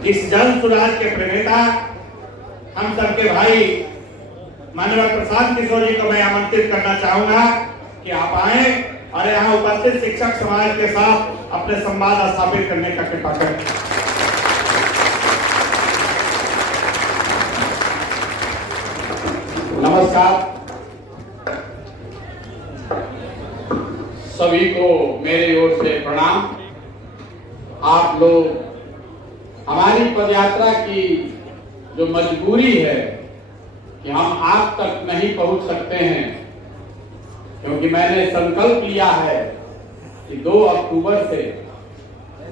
इस जन सुराज के प्रणेता हम सबके भाई माननीय प्रशांत किशोर जी को मैं आमंत्रित करना चाहूंगा कि आप आए और यहाँ उपस्थित शिक्षक समाज के साथ अपने संवाद स्थापित करने का कृपा करें। नमस्कार सभी को मेरी ओर से प्रणाम। आप लोग हमारी पदयात्रा की जो मजबूरी है कि हम आप तक नहीं पहुंच सकते हैं, क्योंकि मैंने संकल्प लिया है कि 2 अक्टूबर से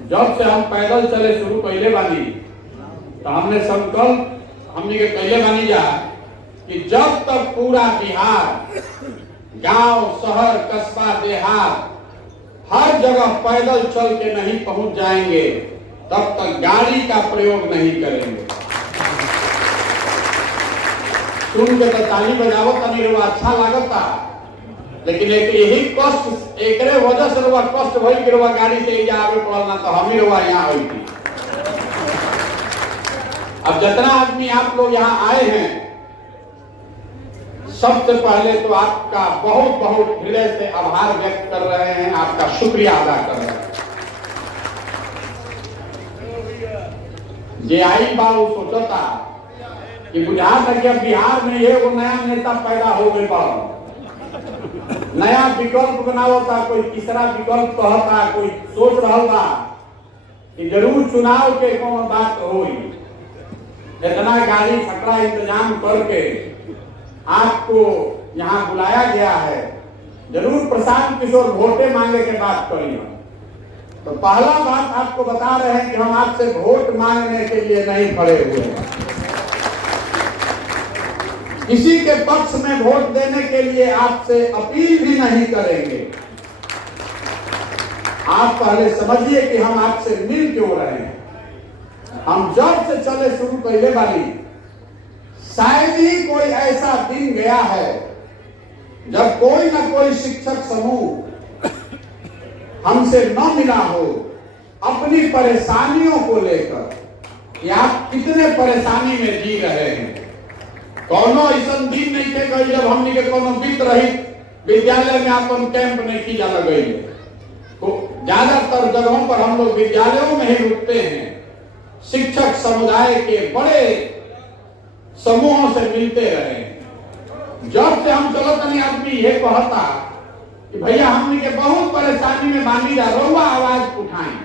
जब से हम पैदल चले शुरू पहले बानी तो हमने संकल्प हमने के पहले बानी जा कि जब तक पूरा बिहार गांव शहर कस्बा देहात हर जगह पैदल चल के नहीं पहुंच जाएंगे तब तक गाड़ी का प्रयोग नहीं करेंगे। सुन के तो ताली बजावो तनी रवा अच्छा लागता, लेकिन एक यही कष्ट एक वजह से रवा कष्ट भई कि रवा गाड़ी से या आगे पड़ल ना तो हम ही रवा यहाँ हुई थी। अब जितना आदमी आप लोग यहाँ आए हैं, सबसे पहले तो आपका बहुत बहुत हृदय से आभार व्यक्त कर रहे हैं, आपका शुक्रिया अदा कर रहे हैं। जे आई बाबू सोचता कि बुझा तक बिहार में एगो नया नेता पैदा हो गए बा, नया विकल्प बनावता, कोई तीसरा विकल्प कहता, कोई सोच रहा बा कि जरूर चुनाव के कौन बात होई। इतना गाड़ी छकड़ा इंतजाम करके आपको यहाँ बुलाया गया है, जरूर प्रशांत किशोर वोटे मांगे के बात करिए। तो पहला बात आपको बता रहे हैं कि हम आपसे वोट मांगने के लिए नहीं खड़े हुए हैं, किसी के पक्ष में वोट देने के लिए आपसे अपील भी नहीं करेंगे। आप पहले समझिए कि हम आपसे मिल क्यों रहे हैं। हम जब से चले शुरू पहले वाली शायद ही कोई ऐसा दिन गया है जब कोई ना कोई शिक्षक समूह हमसे न मिला हो अपनी परेशानियों को लेकर कि आप कितने परेशानी में जी रहे हैं। कोनो ऐसा दिन नहीं थे कहीं जब हमने के कोनो वित्त रहित विद्यालय में अपन कैंप नहीं की जा गई। तो ज्यादातर जगहों पर हम लोग विद्यालयों में ही रुकते हैं, शिक्षक समुदाय के बड़े समूहों से मिलते रहे। जब से हम चलो तनी आदमी ये कहता कि भैया हमने के बहुत परेशानी में बानी जा, रहुआ आवाज उठाएं।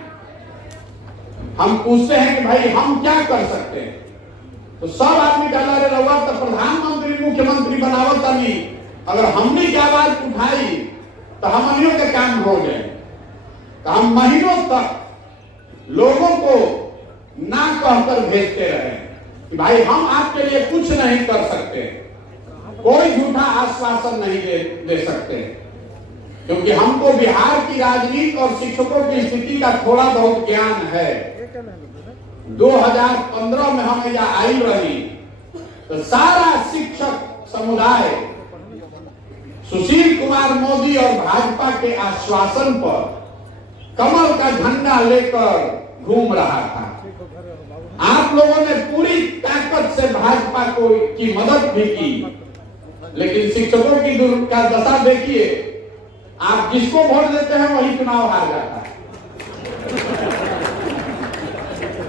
हम पूछते हैं कि भाई हम क्या कर सकते हैं, तो सब आदमी कहला रे रहुआ तो प्रधानमंत्री मुख्यमंत्री बनावत तनी, अगर हमने की आवाज उठाई तो हमनियों के काम हो जाए। तो हम महीनों तक लोगों को ना कहकर भेजते रहे कि भाई हम आपके लिए कुछ नहीं कर सकते, कोई झूठा आश्वासन नहीं दे सकते, क्योंकि हमको बिहार की राजनीति और शिक्षकों की स्थिति का थोड़ा बहुत ज्ञान है। 2015 में हम यहाँ आई रही तो सारा शिक्षक समुदाय सुशील कुमार मोदी और भाजपा के आश्वासन पर कमल का झंडा लेकर घूम रहा था। आप लोगों ने पूरी ताकत से भाजपा को की मदद भी की, लेकिन शिक्षकों की दशा देखिए, आप जिसको वोट देते हैं वही चुनाव हार जाता है।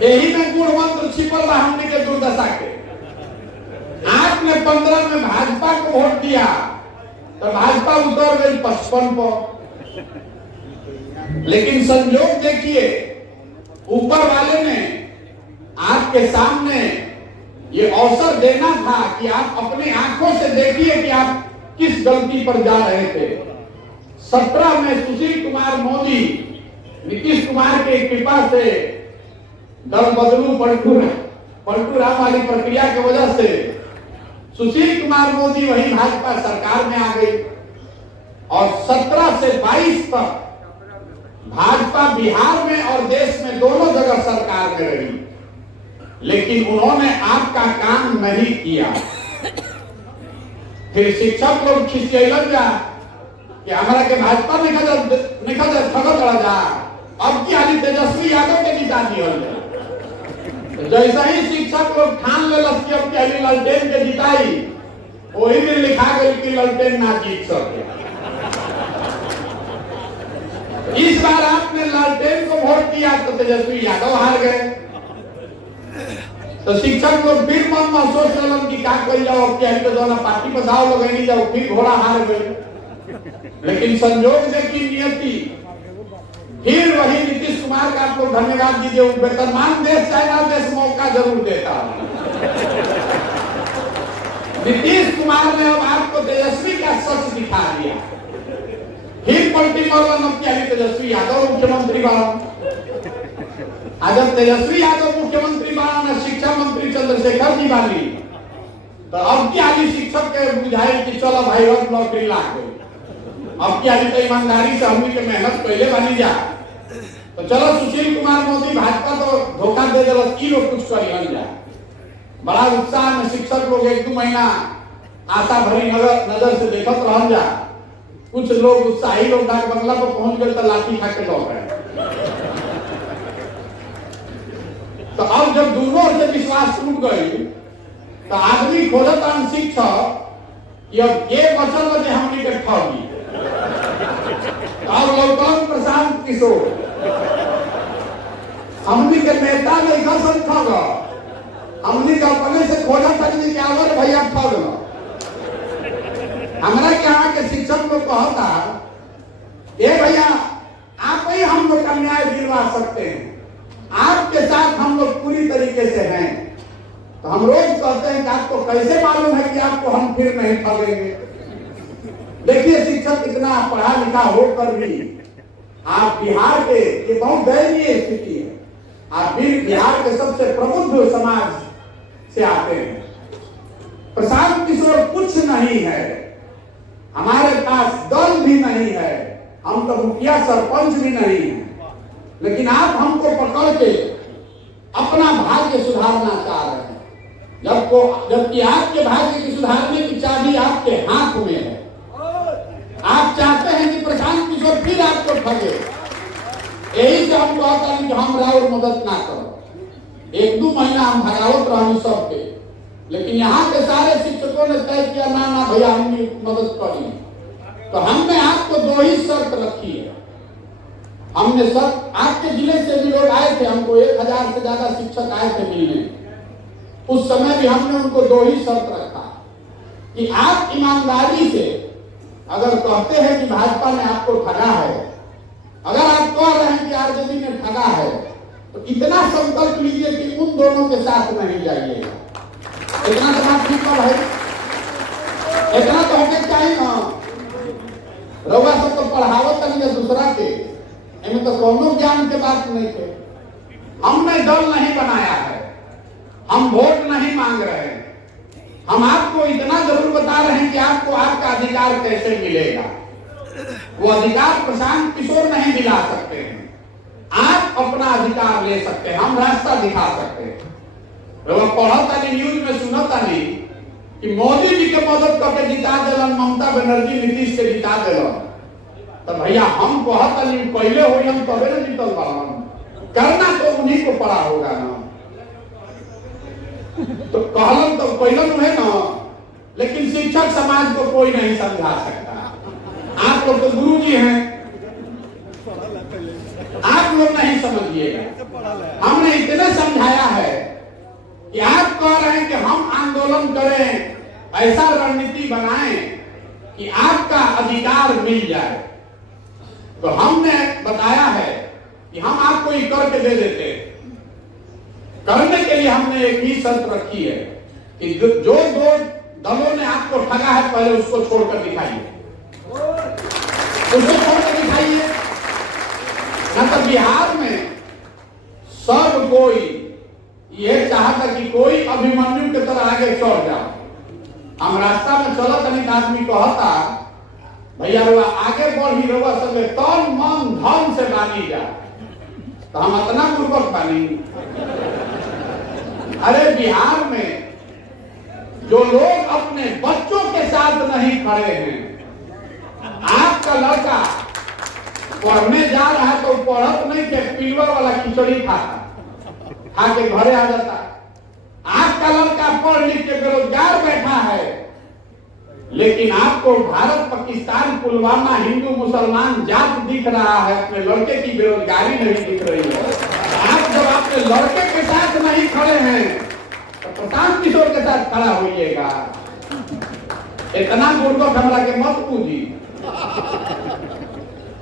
यही में गुण मंत्र छिपल रहा हमने के दुर्दशा के। आपने 15 में भाजपा को वोट दिया तो भाजपा उतर गई 55 पर, लेकिन संयोग देखिए ऊपर वाले ने आपके सामने ये अवसर देना था कि आप अपने आंखों से देखिए कि आप किस गलती पर जा रहे थे। 17 में सुशील कुमार मोदी नीतीश कुमार के कृपा से दल बदलू पलटू राम वाली प्रक्रिया की वजह से सुशील कुमार मोदी वही भाजपा सरकार में आ गई और 17 से 22 तक भाजपा बिहार में और देश में दोनों जगह सरकार में रही, लेकिन उन्होंने आपका काम नहीं किया। फिर शिक्षक लोग खिंचैलन जा कि हमारा के भाजपा निकल ठगत रह जा, अब की हाली तेजस्वी यादव के जिता दिया। जैसा ही शिक्षक लोग ठान ले कि अब पहली लालटेन के जिताई, वही में लिखा गया कि लालटेन ना जीत सके। इस बार आपने लालटेन को वोट दिया तो तेजस्वी यादव हार गए। तो शिक्षक लोग फिर मन में सोच रहे कि क्या कर जाओ, क्या तो दोनों पार्टी पर दाव लगाई जाओ, फिर घोड़ा हार गए। लेकिन संयोग देखी नियति, फिर वही नीतीश कुमार का आपको धन्यवाद दीजिए। वेतनमान देश चाइना देश मौका जरूर देता है। नीतीश कुमार ने अब आपको तेजस्वी का सच दिखा दिया। फिर पलटी मारना तेजस्वी यादव मुख्यमंत्री बना। आज जब तेजस्वी यादव मुख्यमंत्री बना, शिक्षा मंत्री चंद्रशेखर जी वाली, तो अब की आगे शिक्षक के बुझाई कि चलो भाई अब नौकरी लाग गई। अब की आगे तो ईमानदारी से हमनी के मेहनत पहले बनी जा, तो चलो सुशील कुमार मोदी भाजपा तो धोखा दे दिल की लोग कुछ कर जा। बड़ा उत्साह में शिक्षक लोग 1-2 महीना आशा भरी नजर से देखत रह जा। कुछ लोग उत्साही लोग डाक बंगला पर पहुंच गए तो लाठी खा के लौट गए। तो अब जब दोनों से विश्वास टूट गई, तो आदमी खोजता शिक्षक कि अब ये बचल बचे हमने के ठगी। अब लौटन प्रशांत किशोर हमने के नेता नहीं सब ठग, हमने के अपने से खोजा तकनी के आवर भैया ठग। हमारा क्या के शिक्षक लोग कहता ये भैया आप ही हम लोग का न्याय दिलवा सकते हैं, आपके साथ हम लोग पूरी तरीके से हैं। तो हम रोज कहते हैं कि आपको कैसे मालूम है कि आपको हम फिर नहीं ठगेंगे। देखिए शिक्षक इतना पढ़ा लिखा होकर भी आप बिहार के, ये बहुत दयनीय स्थिति है, आप भी बिहार के सबसे प्रबुद्ध समाज से आते हैं। प्रशांत किशोर कुछ नहीं है, हमारे पास दल भी नहीं है, हम तो मुखिया सरपंच भी नहीं है, लेकिन आप हमको पकड़ के अपना भाग्य सुधारना चाह रहे हैं। जबकि आपके भाग्य की सुधारने की चाबी आपके हाथ में है। आप चाहते हैं कि प्रशांत किशोर फिर आपको ठगे, यही से हम कहते हैं कि हम राउर मदद ना करो। 1-2 महीना हम भगावत रहे सबके, लेकिन यहाँ के सारे शिक्षकों ने तय किया ना भैया हम मदद करें। तो हमने आपको 2 ही शर्त रखी है। हमने सब आपके जिले से भी लोग आए थे, हमको 1000 से ज्यादा शिक्षक आए थे मिलने। उस समय भी हमने उनको 2 ही शर्त रखा कि आप ईमानदारी से अगर कहते हैं कि भाजपा ने आपको ठगा है, अगर आप कह रहे हैं कि आरजेडी ने ठगा है, तो इतना संकल्प लीजिए कि उन दोनों के साथ नहीं जाइएगा। इतना तो बात ठीक है, इतना तो होना चाहिए ना। रउआ सब तो पढ़ावत नहीं है दूसरा के, इनमें तो कोनो ज्ञान के बात नहीं थे। हमने दल नहीं बनाया है, हम वोट नहीं मांग रहे हैं, हम आपको इतना जरूर बता रहे हैं कि आपको आपका अधिकार कैसे मिलेगा। वो अधिकार प्रशांत किशोर नहीं दिला सकते हैं, आप अपना अधिकार ले सकते हैं, हम रास्ता दिखा सकते हैं। पढ़ता नहीं, न्यूज में सुनता नहीं कि मोदी जी के मदद करके जिता दिलन, ममता बनर्जी नीतीश के जिता दिलन। तो भैया हम कहता नहीं पहले हो हम तबे न जीतल बालन, करना तो उन्हीं को पड़ा होगा ना। तो कहलन तो पहलन है ना, लेकिन शिक्षक समाज को कोई नहीं समझा सकता। आप लोग तो गुरु जी हैं, आप लोग नहीं समझिएगा। हमने इतने समझाया है कि आप कह रहे हैं कि हम आंदोलन करें, ऐसा रणनीति बनाएं कि आपका अधिकार मिल जाए। तो हमने बताया है कि हम आपको ये करके दे देते हैं। करने के लिए हमने एक ही शर्त रखी है कि जो 2 दलों ने आपको ठगा है पहले उसको छोड़कर दिखाइए, उसको छोड़कर दिखाइए। न तो बिहार में सब कोई ये चाहता कि कोई अभिमन्यु की तरह आगे चढ़ जाओ। हम रास्ता में चलत नहीं, आदमी कहता भैया रुआ आगे बढ़ी रुआ सब तन मन धन से बानी जा, तो हम इतना पूर्वक बानी। अरे बिहार में जो लोग अपने बच्चों के साथ नहीं खड़े हैं, आपका लड़का पढ़ने जा रहा है तो पढ़त नहीं के पिलवा वाला खिचड़ी खाता, खा के घरे आ जाता। आपका लड़का पढ़ लिख के बेरोजगार बैठा है, लेकिन आपको भारत पाकिस्तान पुलवामा हिंदू मुसलमान जात दिख रहा है, अपने लड़के की बेरोजगारी नहीं दिख रही है। आप जब अपने लड़के के साथ नहीं खड़े हैं तो प्रशांत किशोर के साथ खड़ा होइएगा। इतना गुर्बत हमरा के मत पूजी।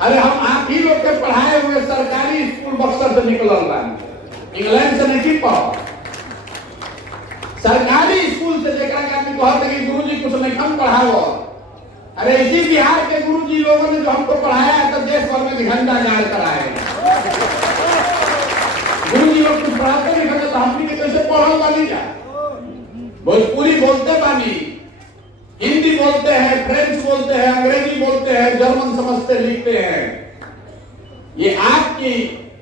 अरे हम आप ही लोग के पढ़ाए हुए सरकारी स्कूल बक्सर से निकलल बा, इंग्लैंड से नहीं पढ़। सरकारी स्कूल से जेकरा के आदमी कहते हैं कि गुरुजी कुछ नहीं कम पढ़ाओ। अरे इसी बिहार के गुरुजी लोगों ने जो हमको पढ़ाया है तो देश भर में झंडा गाड़ कराए। गुरुजी लोग कुछ पढ़ाते नहीं करते तो हम भी कैसे पढ़ल बानी जा। भोजपुरी बोलते बानी, हिंदी बोलते हैं, फ्रेंच बोलते हैं, अंग्रेजी बोलते हैं, जर्मन समझते लिखते हैं। ये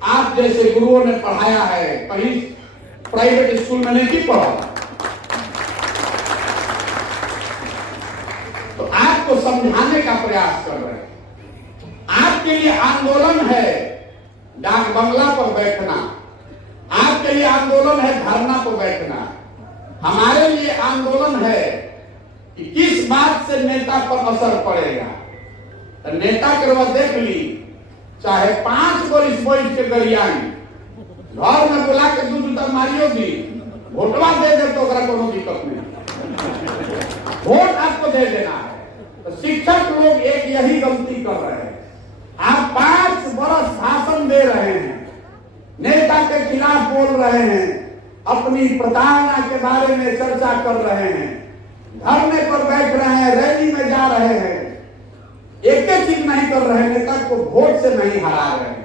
आप जैसे गुरुओं ने पढ़ाया है, कहीं प्राइवेट स्कूल में नहीं पढ़ा। तो आपको समझाने का प्रयास कर रहे हैं। आपके लिए आंदोलन है डाक बंगला पर बैठना, आपके लिए आंदोलन है धरना पर बैठना। हमारे लिए आंदोलन है कि किस बात से नेता पर असर पड़ेगा। तो नेता के रुआ देख ली, चाहे 5 वर्ष बैठ के गरियाई, घर में बुला के 2 जूता मारियो दी, वोटवा दे दे तो कोनो दिक्कत नहीं। वोट आपको दे देना है। तो शिक्षक लोग एक यही गलती कर रहे हैं। आप 5 वर्ष भाषण दे रहे हैं, नेता के खिलाफ बोल रहे हैं, अपनी प्रताड़ना के बारे में चर्चा कर रहे हैं, धरने पर बैठ रहे हैं, रैली में जा रहे हैं, एक चीज नहीं कर रहे, नेता को वोट से नहीं हरा रहे हैं।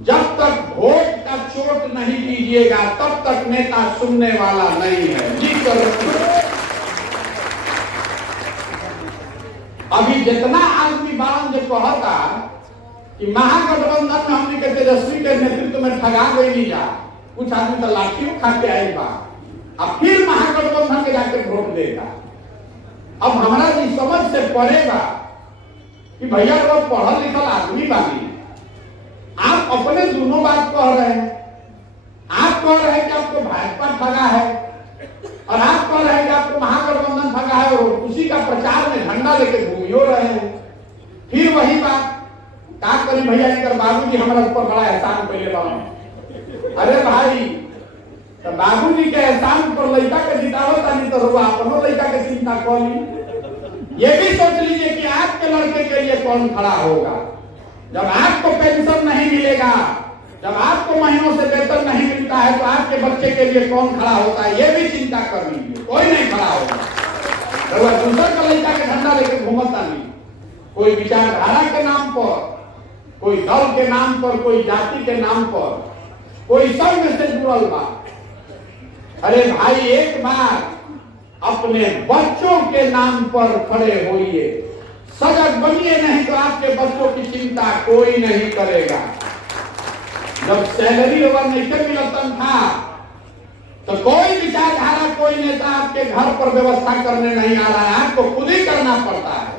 जब तक वोट का चोट नहीं दीजिएगा तब तक नेता सुनने वाला नहीं है। जी कर अभी जितना आदमी बारन जो कहता कि महागठबंधन में हमने के तेजस्वी के नेतृत्व में ठगा गई नहीं जा, कुछ आदमी तो लाठियों खा के आए बा, अब फिर महागठबंधन के जाके वोट देगा। अब हमारा जी समझ से पड़ेगा कि भैया वो पढ़ल लिखल आदमी बानी, आप अपने दोनों बात कह रहे हैं। आप कह रहे हैं कि आपको भाजपा ठगा है और आप कह रहे हैं कि आपको महागठबंधन ठगा है, और उसी का प्रचार में झंडा लेके घूमियो रहे हैं। फिर वही बात का करी भैया इनकर बाबूजी हमारा ऊपर बड़ा एहसान पहले बा। अरे भाई तो बाबूजी के एहसान पर लड़का के जितावत आनी तो हुआ, अपनों लड़का के चिंता कर ली। ये भी सोच लीजिए कि आपके लड़के के लिए कौन खड़ा होगा। जब आपको पेंशन नहीं मिलेगा, जब आपको महीनों से वेतन नहीं मिलता है, तो आपके बच्चे के लिए कौन खड़ा होता है, ये भी चिंता कर लीजिए। कोई नहीं खड़ा होगा। तो दूसरा का लड़का के झंडा लेके घूमता नहीं, कोई विचारधारा के नाम पर, कोई दल के नाम पर, कोई जाति के नाम पर, कोई संघ से जुड़ल बा। अरे भाई एक बार अपने बच्चों के नाम पर खड़े होइए, सजग बनिए, नहीं तो आपके बच्चों की चिंता कोई नहीं करेगा। जब सैलरी होगा नहीं मिलता था तो कोई विचारधारा, कोई नेता आपके घर पर व्यवस्था करने नहीं आ रहा है, आपको खुद ही करना पड़ता है।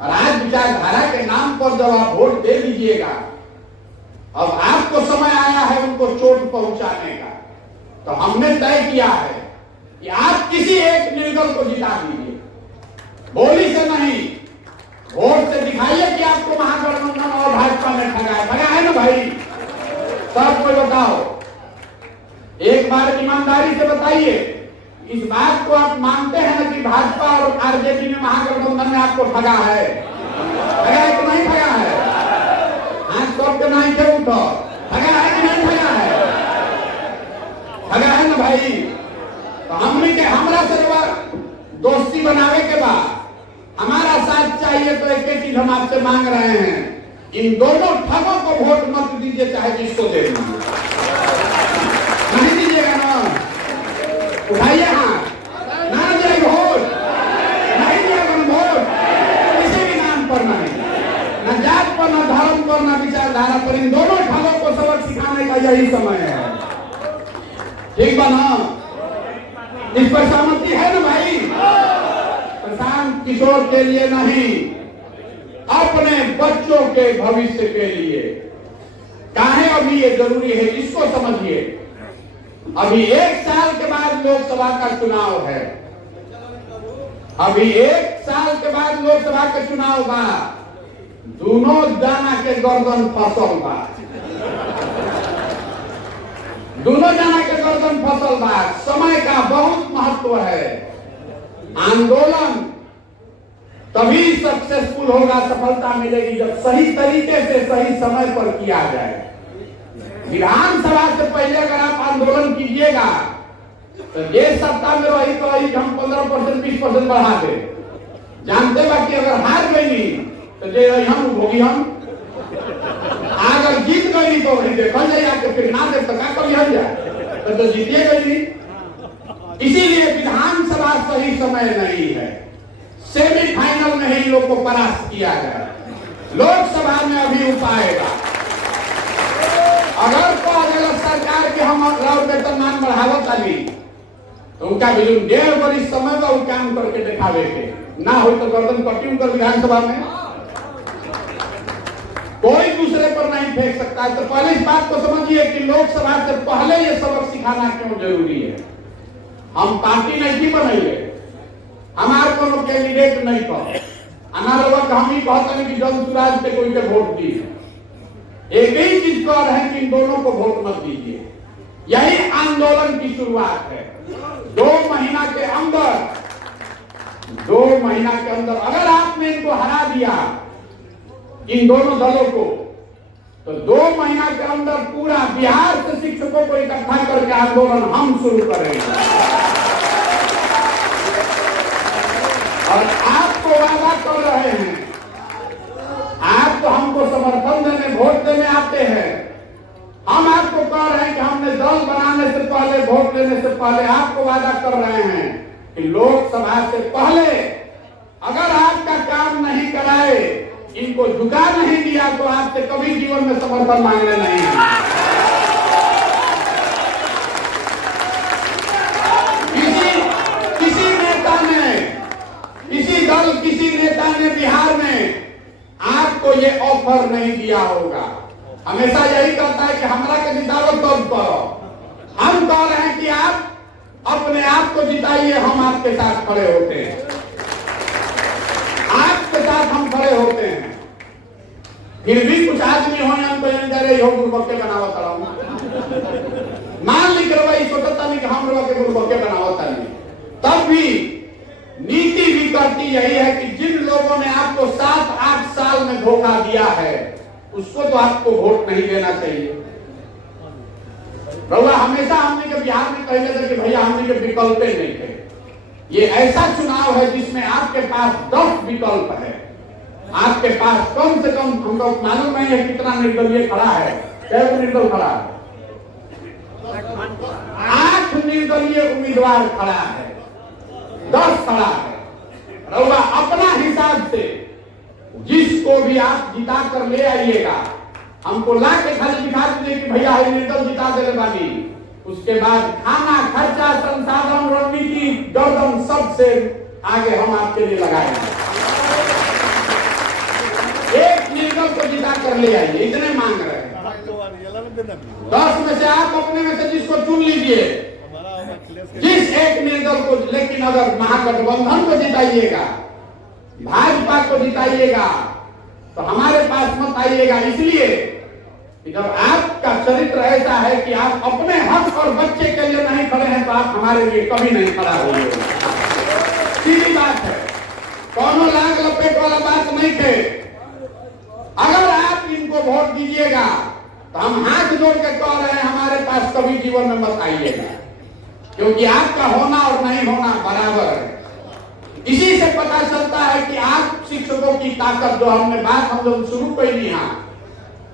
और आज विचारधारा के नाम पर जब आप वोट दे दीजिएगा, अब आपको समय आया है उनको चोट पहुंचाने का। तो हमने तय किया है कि आप किसी एक निर्दल को जिता दीजिए, बोली से नहीं, वोट से दिखाइए कि आपको महागठबंधन और भाजपा में ठगा है ना भाई। सब कोई बताओ, एक बार ईमानदारी से बताइए, इस बात को आप मानते हैं ना कि भाजपा और आरजेडी में महागठबंधन में आपको ठगा है? ठगा है कि नहीं ठगा है? हाँ, सबके नहीं थे उठो, ठगा है कि नहीं ठगा है? ठगा है ना भाई। तो हमने के हमरा से दोस्ती बनावे के बाद हमारा साथ चाहिए, तो एक चीज हम आपसे मांग रहे हैं, इन दोनों ठगों को वोट मत दीजिए, चाहे जिसको दे नहीं दीजिएगा ना, उठाइए हाथ, ना दिए वोट, नहीं दिएगा वोट, किसी भी नाम पर नहीं, न जात पर, न धर्म पर, न विचारधारा पर। इन दोनों ठगों को सबक सिखाने का यही समय है। ठीक बा ना? इस पर सहमति है ना भाई? प्रशांत किशोर के लिए नहीं, अपने बच्चों के भविष्य के लिए। काहे अभी ये जरूरी है, इसको समझिए। अभी 1 साल के बाद लोकसभा का चुनाव है, अभी 1 साल के बाद लोकसभा के चुनाव बा, दोनों जाना के गर्दन फसल बा, दोनों जाना के गर्दन फसल बा। समय का बहुत महत्व है। आंदोलन तभी सक्सेसफुल होगा, सफलता मिलेगी जब सही तरीके से सही समय पर किया जाए। विधानसभा से पहले अगर आप आंदोलन कीजिएगा तो ये सत्ता में रही तो हम 15% 20% बढ़ा दे, जानते बाकी अगर हार गई तो जे हम भोगी हम, अगर जीत गई तो देखा जाए आपके फिर ना दे तो क्या कभी हम जाए तो जीतिए गई। इसीलिए विधानसभा सही समय नहीं है, सेमीफाइनल में ही लोग को परास्त किया गया। लोकसभा में अभी उपायगा, अगर तो अगर सरकार के हम वेतनमान बढ़ावत अभी तो उनका भी 1.5 वर्ष समय का काम करके दिखावे के ना हो तो गर्दन कटी उनकर विधानसभा में कोई दूसरे पर नहीं फेंक सकता है। तो पहले इस बात को समझिए कि लोकसभा से पहले ये सबक सिखाना क्यों जरूरी है। हम पार्टी नहीं बनाइए, हमारे कोनो कैंडिडेट नहीं कहो, हमारे वक्त हम ही कहते हैं कि जन सुराज पे कोई के वोट दी। एक ही चीज कह रहे हैं कि इन दोनों को वोट मत दीजिए। यही आंदोलन की शुरुआत है। 2 महीना के अंदर अगर आपने इनको हरा दिया, इन दोनों दलों को, तो 2 महीना के अंदर पूरा बिहार से शिक्षकों को इकट्ठा करके आंदोलन हम शुरू करेंगे। और आपको वादा कर रहे हैं, आप तो हमको समर्थन देने वोट देने आते हैं, हम आपको कह रहे हैं कि हमने दल बनाने से पहले वोट लेने से पहले आपको वादा कर रहे हैं कि लोकसभा से पहले अगर आपका काम नहीं कराए, इनको झुका नहीं दिया तो आपसे कभी जीवन में समर्थन मांगने नहीं है। किसी नेता ने बिहार में आपको ये ऑफर नहीं दिया होगा। हमेशा यही कहता है कि हमरा के जिताओ तब करो। हम कह रहे हैं कि आप अपने आप को जिताइए, हम आपके साथ खड़े होते हैं, आपके साथ हम खड़े होते हैं। फिर भी कुछ आदमी हो गुरुबक्के बनावत मान ली करवाई सोचता नहीं कि हम लोग के गुरुबक्के बनावत नहीं, तब भी नीति भी कहती यही है कि जिन लोगों ने आपको 7-8 साल में धोखा दिया है उसको तो आपको वोट नहीं देना चाहिए। रउआ हमेशा हमने के बिहार में कहते थे कि भैया हमने के विकल्प नहीं थे। ये ऐसा चुनाव है जिसमें आपके पास 10 विकल्प है। आपके पास कम से कम, हमको मालूम नहीं है कितना निर्दलीय खड़ा है, कैसे निर्दल खड़ा है, 8 निर्दलीय उम्मीदवार खड़ा है, 10 खड़ा है। रउआ अपना हिसाब से जिसको भी आप जिता कर ले आइएगा, हमको ला के खाली दिखा दीजिए कि भैया निर्दल जिता दे बानी, उसके बाद खाना खर्चा संसाधन रणनीति गर्दन सबसे आगे हम आपके लिए लगाएंगे। एक निर्दल को जिता कर ले आइए, इतने मांग रहे हैं। 10 में से आप अपने में से जिसको चुन लीजिए, जिस एक निर्दल को। लेकिन अगर महागठबंधन को जिताइएगा, भाजपा को जिताइएगा, तो हमारे पास मत आइएगा। इसलिए कि जब आपका चरित्र ऐसा है कि आप अपने हक और बच्चे के लिए नहीं खड़े हैं, तो आप हमारे लिए कभी नहीं खड़ा होंगे। सीधी बात है, कौनो लाग लपेट वाला बात नहीं थे। अगर आप इनको वोट दीजिएगा तो हम हाथ जोड़ के कह रहे हैं, हमारे पास कभी जीवन में मत आइएगा, क्योंकि आपका होना और नहीं होना बराबर है। इसी से पता चलता है कि आप शिक्षकों की ताकत, जो हमने बात हम लोग शुरू कर ली है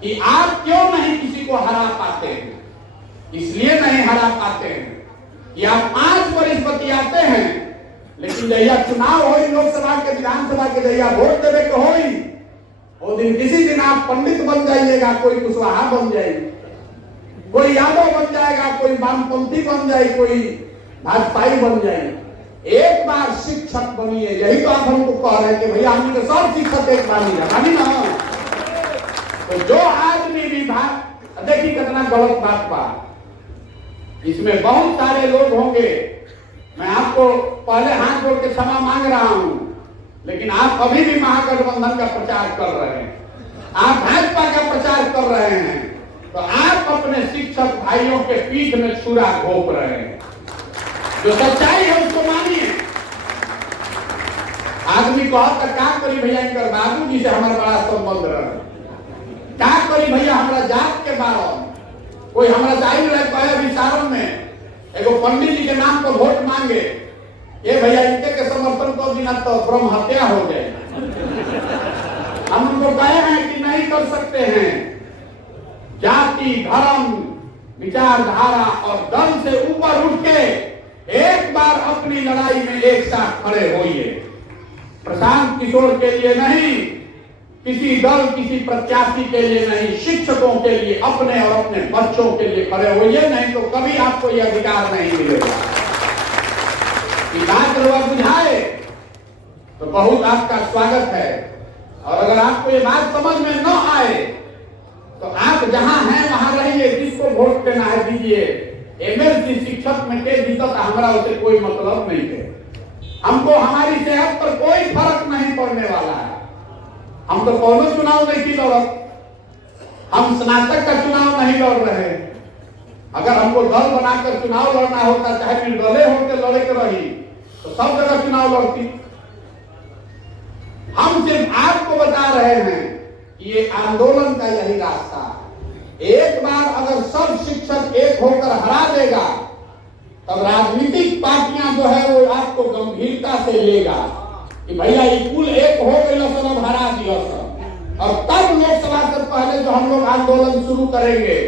कि आप क्यों नहीं किसी को हरा पाते हैं। इसलिए नहीं हरा पाते हैं कि आप 5 वर्ष बतियाते हैं, लेकिन जहिया चुनाव हो, लोकसभा के विधानसभा के जहिया वोट देवे के हो, वो दिन किसी दिन आप पंडित बन जाइएगा, कोई कुशवाहा बन जाएगी, कोई यादव बन जाएगा, कोई वामपंथी बन जाए, कोई भाजपाई बन जाए। एक बार शिक्षक बनिए, यही तो आप हमको कह रहे हैं कि भैया हम तो सब शिक्षक एक बार नहीं जानी ना। तो जो आदमी भी देखिए कितना गलत बात बा, इसमें बहुत सारे लोग होंगे, मैं आपको पहले हाथ जोड़ के क्षमा मांग रहा हूं, लेकिन आप अभी भी महागठबंधन का प्रचार कर रहे हैं, आप भाजपा का प्रचार कर रहे हैं, तो आप अपने शिक्षक भाइयों के पीठ में छुरा घोंप रहे हैं। जो सच्चाई है उसको मानिए। आदमी को क्या करी भैया इनकर बाबू जी से हमारा बड़ा संबंध रहे, क्या करी भैया हमारा जात के बारे, कोई हमारा चाहिए रहे विचारों में एगो पंडित जी के नाम पर वोट मांगे, ये भैया इनके के समर्थन को बिना तो ब्रह्म हत्या हो जाए। हम उनको कहे हैं कि नहीं कर सकते हैं। जाति, धर्म, विचारधारा और दल से ऊपर उठ के एक बार अपनी लड़ाई में एक साथ खड़े होइए। प्रशांत किशोर के लिए नहीं, किसी दल, किसी प्रत्याशी के लिए नहीं, शिक्षकों के लिए, अपने और अपने बच्चों के लिए खड़े होइए, नहीं तो कभी आपको यह अधिकार नहीं मिलेगा। बात बुझाए तो बहुत आपका स्वागत है, और अगर आपको ये बात समझ में न आए तो आप जहां हैं वहां रहिए, जिसको वोट देना है दीजिए। एमएलसी शिक्षक में के जीता हमारा उसे कोई मतलब नहीं है। हमको हमारी सेहत पर कोई फर्क नहीं पड़ने वाला है। हम तो कौनो चुनाव नहीं लड़, हम स्नातक का चुनाव नहीं लड़ रहे। अगर हमको दल बनाकर चुनाव लड़ना होता, चाहे निर्दलीय होकर लड़े के रही, तो सब जगह चुनाव लड़ती। हम सिर्फ आपको बता रहे हैं कि ये आंदोलन का यही रास्ता है। एक बार अगर सब शिक्षक एक होकर हरा देगा, तब राजनीतिक पार्टियां जो है वो आपको गंभीरता से लेगा कि भैया ये कुल एक हो गए, सब हरा दिया सब। और तब लोकसभा से पहले जो हम लोग आंदोलन शुरू करेंगे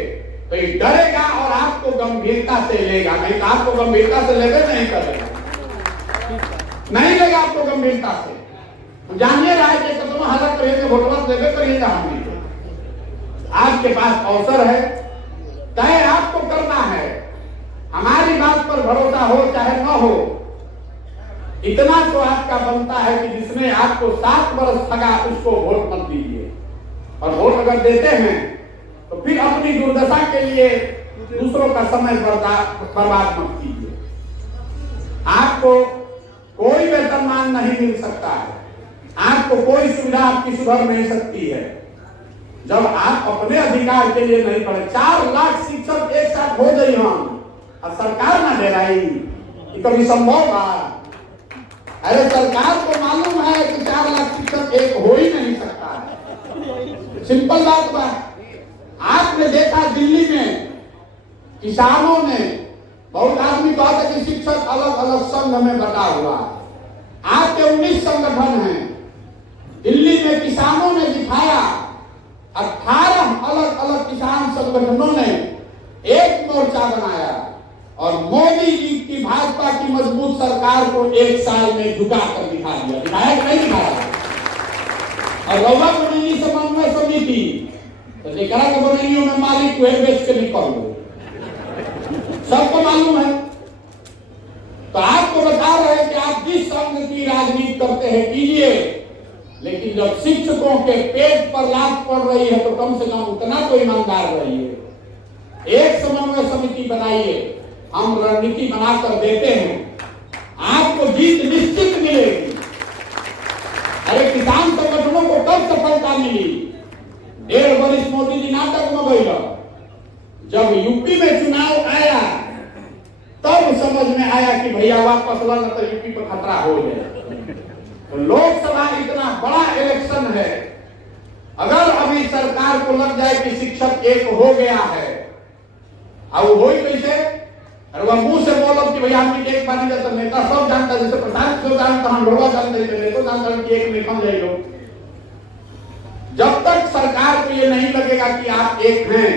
तो ये डरेगा और आपको गंभीरता से लेगा। नहीं तो आपको गंभीरता से लेवे नहीं करेगा, नहीं लेगा आपको गंभीरता से। जानिए रहा है कि कदम हालत करेंगे, वोटवा लेवे करिएगा। हम आपके पास अवसर है, तय आपको करना है। हमारी बात पर भरोसा हो चाहे न हो, इतना तो आपका बनता है कि जिसने आपको 7 वर्ष ठगा उसको वोट मत दीजिए। और वोट अगर देते हैं तो फिर अपनी दुर्दशा के लिए दूसरों का समय बर्बाद मत कीजिए। आपको कोई वेतनमान नहीं मिल सकता है, आपको कोई सुविधा आपकी सुधर नहीं सकती है जब आप अपने अधिकार के लिए नहीं पड़े। 4 लाख शिक्षक एक साथ हो गई हम और सरकार ना दे रही, ये कभी संभव है? अरे सरकार को मालूम है कि 4 लाख शिक्षक एक हो ही नहीं सकता है। सिंपल बात। आपने देखा दिल्ली में किसानों ने, बहुत आदमी कहते कि शिक्षक अलग अलग संघ में बटा हुआ है। आपके 19 संगठन हैं। दिल्ली में किसानों ने दिखाया, 18 अलग अलग किसान संगठनों ने एक मोर्चा बनाया और मोदी जी की भाजपा की मजबूत सरकार को 1 साल में झुका कर दिखा दिया। दिखाया कि नहीं दिखाया? और रउआ बनेगी समन्वय समिति तो देखा कि बनेगियों में मालिक को बेच के निकल लो, सबको मालूम है। तो आपको बता रहे हैं कि आप जिस संघ की राजनीति करते हैं कीजिए, लेकिन जब शिक्षकों के पेट पर लात पड़ रही है तो कम से कम उतना तो ईमानदार रहिए। एक समन्वय समिति बनाइए, हम रणनीति बनाकर देते हैं, आपको जीत निश्चित मिलेगी। अरे किसान संगठनों को कब सफलता मिली? 1.5 वर्ष मोदी जी नाटक में गई। जब यूपी में चुनाव आया तब समझ में आया कि भैया वापस लड़ना तो यूपी पर खतरा हो जाए। तो लोकसभा इतना बड़ा इलेक्शन है, अगर अभी सरकार को लग जाए कि शिक्षक एक हो गया है, अब वो ही कैसे? अरे वह मुंह से बोलो कि भैया हम एक बार नहीं जाता, नेता सब जानता, जैसे प्रधान जो जानता हम लोग जानते थे, तो जानता कि एक में कम जाएगा। जब तक सरकार को ये नहीं लगेगा कि आप एक हैं,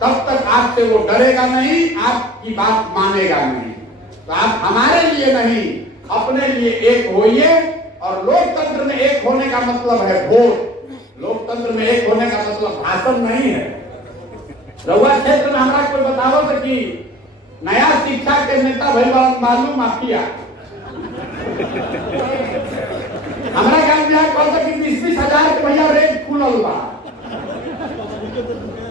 तब तक आपसे वो डरेगा नहीं, आपकी बात मानेगा नहीं। तो आप हमारे लिए नहीं, अपने लिए एक होइए। और लोकतंत्र में एक होने का मतलब है वोट। लोकतंत्र में एक होने का मतलब भाषण नहीं है। रउआ क्षेत्र में हमारा कोई बताओ तो कि नया शिक्षा के नेता भैया मालूम माफिया हमारा गांव में कहता कि 20-20 हजार के भैया रेट खुलल बा।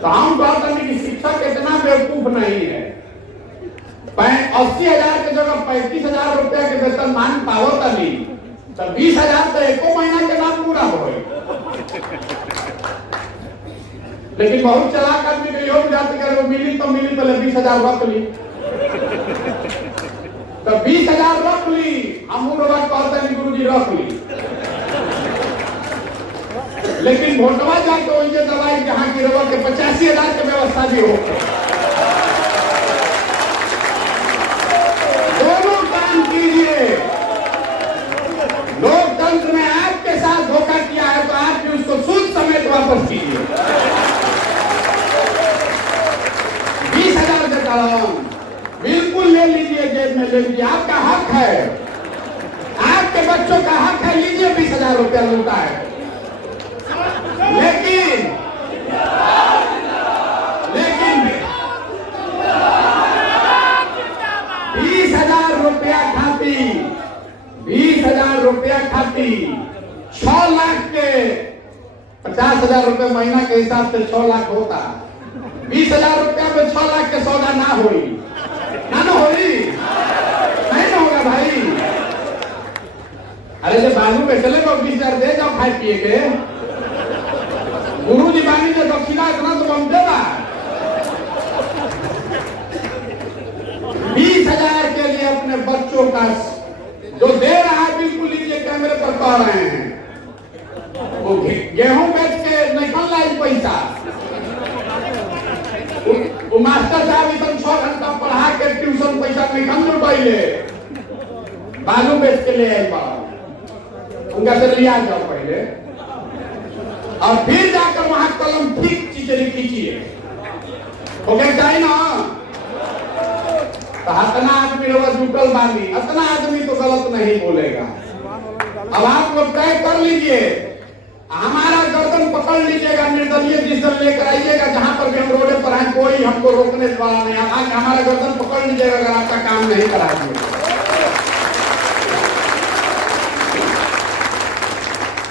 तो हम कहते हैं कि शिक्षक इतना बेवकूफ नहीं है। 80,000 के जगह 35,000 रुपया के वेतन मान पावो तभी तो 20,000 तो एको महीना के नाम पूरा हो। लेकिन बहुत चलाक आदमी के योग जाते कर मिली तो पहले 20,000 रख ली तो 20,000 रख ली। हम कहते हैं गुरु जी रख ली, लेकिन भोटवा जाके वही दवाई जहां की रवा के 85,000 की व्यवस्था भी हो। दोनों काम कीजिए। लोकतंत्र में आपके साथ धोखा किया है तो आप भी उसको सूद समेत वापस कीजिए। 20,000 देता हूं, बिल्कुल ले लीजिए, जेब में ले लीजिए, आपका हक है, आपके बच्चों का हक है, लीजिए 20,000 रुपया लूटा है। लेकिन 20,000 रुपया खाती 20,000 रुपया खाती 6 लाख के 50,000 रुपये महीना के हिसाब से 6 लाख होता। 20,000 रुपया में 6 लाख के सौदा ना होई, ना होई, नहीं ना होगा भाई। अरे जब बालू में चले तो 20,000 दे जाओ खाए पिए के। गुरु जी बानी ने दक्षिणा इतना तो हम देगा। 20,000 के लिए अपने बच्चों का जो दे रहा है, बिल्कुल लीजिए, कैमरे पर कह रहे हैं। वो गेहूं बेच के निकल रहा है पैसा। वो मास्टर साहब इतना 6 घंटा पढ़ा के ट्यूशन पैसा निकल पहले बालू बेच के ले आए, उनका से लिया जाओ पहले, और फिर जाकर वहां कलम ठीक चिचरी खींचिए। ओके चाहिए ना? तो इतना आदमी जुटल बानी, इतना आदमी तो गलत नहीं बोलेगा। अब आप लोग तय कर लीजिए, हमारा गर्दन पकड़ लीजिएगा, निर्दलीय डिसीजन लेकर आइएगा। जहां पर भी हम रोड पर आए, कोई हमको रोकने वाला नहीं। आज हमारा गर्दन पकड़ लीजिएगा अगर आपका काम नहीं कराएंगे।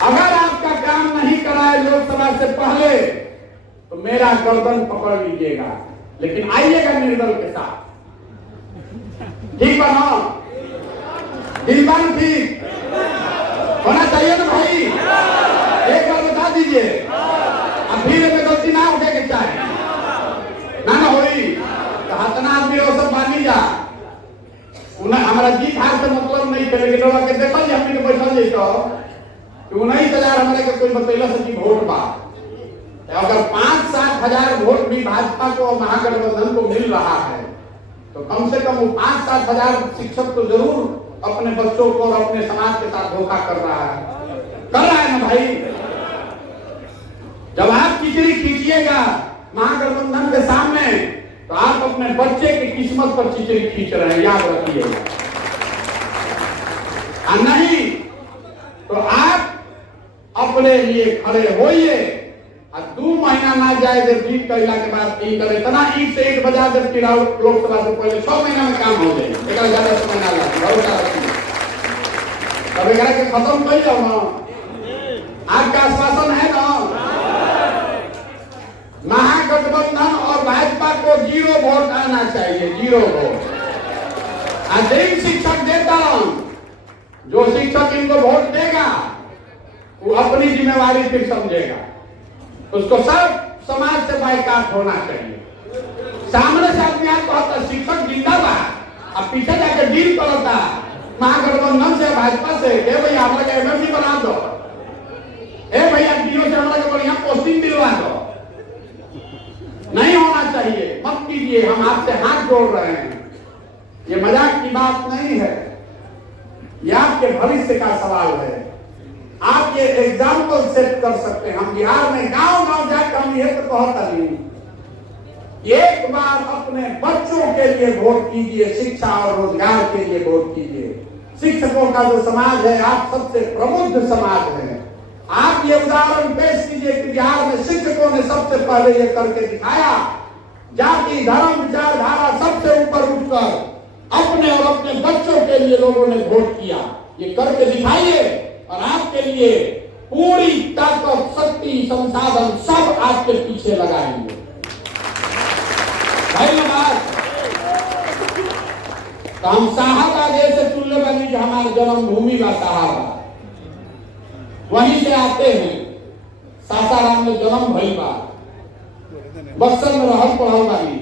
अगर आपका काम नहीं कराए लोकसभा से पहले तो मेरा गर्दन पकड़ लीजिएगा, लेकिन आइएगा निर्दल के साथ। ठीक बना, दिलबान ठीक होना चाहिए ना भाई? एक बार बता दीजिए, अब फिर में गलती ना उठे के चाहे ना होई तो हतना आदमी वो सब बानी जा। उन्हें हमारा जीत हार से मतलब नहीं थे, लेकिन लोग के देखल हमने के बैठल जाई तो 19,000 हमारे के कोई बतैला से वोट बा। अगर 5-7 हजार वोट भी भाजपा को महागठबंधन को मिल रहा है तो कम से कम वो 5-7 हजार शिक्षक तो जरूर अपने बच्चों को और अपने समाज के साथ धोखा कर रहा है ना भाई? जब आप खिचड़ी खींचिएगा महागठबंधन के सामने तो आप अपने बच्चे की किस्मत पर खिचड़ी खींच रहे हैं, याद रखिएगा। नहीं तो आप अपने लिए खड़े होइए और 2 महीना ना जाए जब जीत कैला के बाद की करे इतना ईट से ईट बजा जब चुनाव लोकसभा से पहले 6 महीना में काम हो जाए, एक ज्यादा समय ना लगे, बहुत सारा तब एक के खत्म कर जाओ ना। आपका आश्वासन है ना? महागठबंधन और भाजपा को 0 वोट आना चाहिए, 0 वोट। अधिक शिक्षक देता हूं, जो शिक्षक इनको वोट देगा वो अपनी जिम्मेवारी फिर समझेगा, उसको सब समाज से बाइकाट होना चाहिए। सामने से आदमी कहता शिक्षक जिंदाबाद, अब पीछे जाकर डील करता महागठबंधन से भाजपा से, भैया हमारा एमएमसी बना दो, भैया डीओ से हमारा बढ़िया पोस्टिंग दिलवा दो। नहीं होना चाहिए, मत कीजिए। हम आपसे हाथ जोड़ रहे हैं, ये मजाक की बात नहीं है, ये आपके भविष्य का सवाल है। आप ये एग्जाम्पल सेट कर सकते हैं। हम बिहार में गांव गांव जाकर हम ये तो कहता नहीं, एक बार अपने बच्चों के लिए वोट कीजिए, शिक्षा और रोजगार के लिए वोट कीजिए। शिक्षकों का जो समाज है, आप सबसे प्रबुद्ध समाज है। आप ये उदाहरण पेश कीजिए कि बिहार में शिक्षकों ने सबसे पहले ये करके दिखाया, जाति धर्म विचारधारा सबसे ऊपर उठकर अपने और अपने बच्चों के लिए लोगों ने वोट किया। ये करके दिखाइए और आपके लिए पूरी ताकत, शक्ति, संसाधन सब आपके पीछे लगाएंगे। तो हम साहबाद ऐसे चुनले बनी कि हमारे जन्मभूमि बा साहबाद, वहीं से आते हैं। सासाराम में जन्म भई बा, बक्सर में रहल पढ़ल बानी।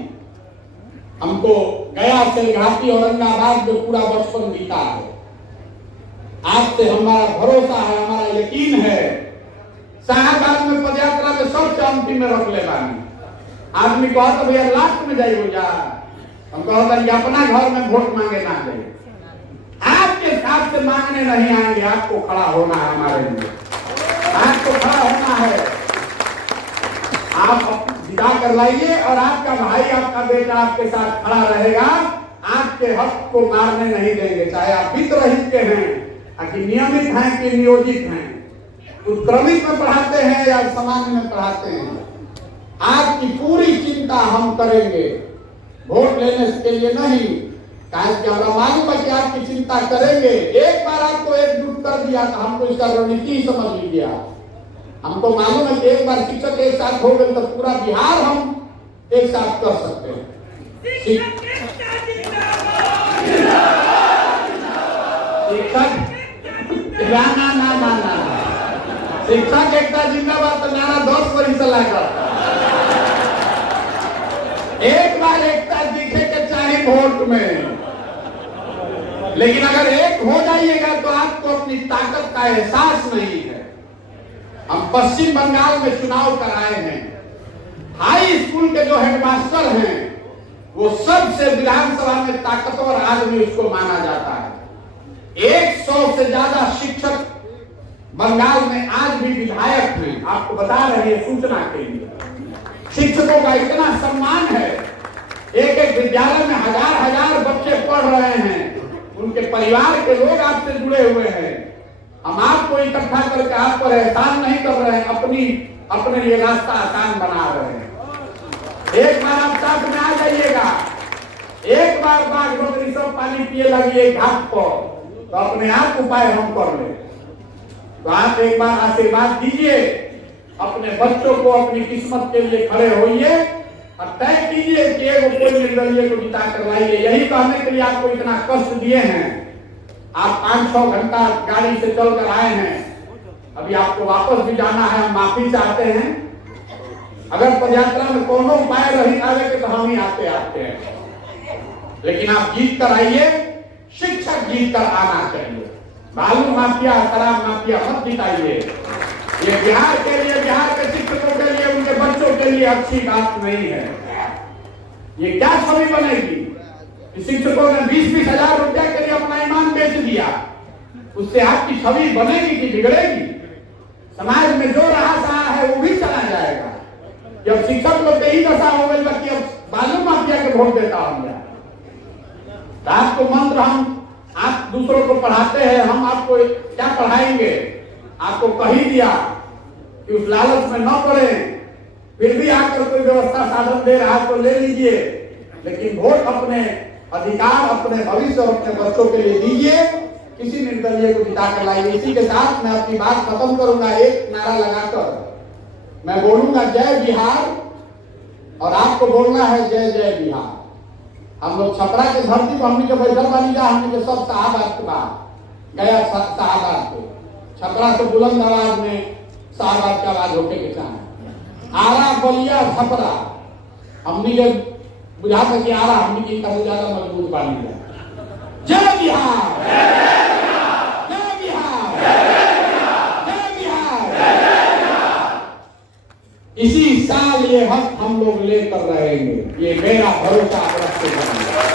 हमको गया से घाटी औरंगाबाद में पूरा बचपन बीता है। आपसे हमारा भरोसा है, हमारा यकीन है। शाहबाद में पदयात्रा में सबसे अंतिम में रख ले बानी। आदमी कहता भैया लास्ट में जाइए जा, हम कहता कि अपना घर में वोट मांगे ना जाइए। आपके साथ से मांगने नहीं आएंगे, आपको खड़ा होना है हमारे लिए, आपको खड़ा होना है। आप विदा कर लाइए और आपका भाई, आपका बेटा आपके साथ खड़ा रहेगा। आपके हक को मारने नहीं देंगे, चाहे आप वित्त रहित के हैं कि नियमित हैं कि नियोजित हैं, उत्क्रमित में पढ़ाते हैं या सामान्य में पढ़ाते हैं। आपकी पूरी चिंता हम करेंगे, वोट लेने के लिए नहीं, कि हमारा मालूम है कि आपकी चिंता करेंगे। एक बार आपको एकजुट कर दिया तो हमको इसका रणनीति समझ लीजिए। हमको मालूम है कि एक बार शिक्षक एक साथ हो गए तो पूरा बिहार हम एक साथ कर सकते हैं। शिक्षक ना ना ना ना शिक्षक एकता जिंदाबाद तो नारा 10 बरी से लगा। एक बार एकता दिखे के चाहे वोट में, लेकिन अगर एक हो जाइएगा तो आपको अपनी ताकत का एहसास नहीं है। हम पश्चिम बंगाल में चुनाव कराए हैं। हाई स्कूल के जो हेडमास्टर हैं वो सबसे विधानसभा में ताकतवर आदमी उसको माना जाता है। 100 से ज्यादा शिक्षक बंगाल में आज भी विधायक हैं। आपको बता रहे हैं सूचना के लिए, शिक्षकों का इतना सम्मान है। एक एक विद्यालय में हजार बच्चे पढ़ रहे हैं, उनके परिवार के लोग आपसे जुड़े हुए हैं। हम आपको इकट्ठा करके आप पर एहसान नहीं कर रहे हैं, अपने लिए रास्ता आसान बना रहे हैं। एक बार आप साथ में आ जाइएगा, एक बार बाघ बकरी सब पानी पिए लगिए घाट पर, तो अपने आप उपाय हम कर ले। तो आप एक बार आशीर्वाद दीजिए, अपने बच्चों को अपनी किस्मत के लिए खड़े होइए और तय कीजिए कि एगो कोई निर्दलीय को जिता करवाइए। यही कहने के लिए आपको इतना कष्ट दिए हैं। आप 5-6 घंटा गाड़ी से चलकर आए हैं, अभी आपको वापस भी जाना है। हम माफी चाहते हैं। अगर पदयात्रा में कोनो उपाय रही आगे के तो हम ही आते हैं, लेकिन आप जीत कर आइए। शिक्षक जीत कर आना चाहिए। बालू माफिया, शराब माफिया मत जिताइए। ये बिहार के लिए, बिहार के शिक्षकों के लिए, उनके बच्चों के लिए अच्छी बात नहीं है। ये क्या छवि बनेगी? शिक्षकों ने 20-20 हजार रुपया के लिए अपना ईमान बेच दिया, उससे आपकी छवि बनेगी कि बिगड़ेगी? समाज में जो रहा सहा है वो भी चला जाएगा। जब शिक्षक लोग ही दशा हो गई कि अब बालू माफिया के वोट देता हूं, आपको मंत्र हम आप दूसरों को पढ़ाते हैं, हम आपको क्या पढ़ाएंगे? आपको कही दिया कि उस लालच में न पड़े, फिर भी आकर कोई व्यवस्था साधन दे रहा है तो ले लीजिए, लेकिन वोट अपने अधिकार, अपने भविष्य और अपने बच्चों के लिए दीजिए। किसी निर्दलीय को जिता कर लाइए। इसी के साथ मैं अपनी बात खत्म करूंगा। एक नारा लगाकर मैं बोलूंगा जय बिहार, और आपको बोलना है जय जय बिहार। हम लोग छपरा के धरती पर हमने के बैठल बानी जा, हमने के सब साहबाद के बाद गया साहबाद को छपरा से बुलंद आवाज में साहबाद की आवाज होके के चाहे आरा बलिया छपरा हमने के बुझा सके आरा हमने की कहीं ज्यादा मजबूत बानी जा। जय बिहार, जय बिहार, जय बिहार। इसी साल ये हक हम लोग लेकर रहेंगे, ये मेरा भरोसा आप रखते हैं।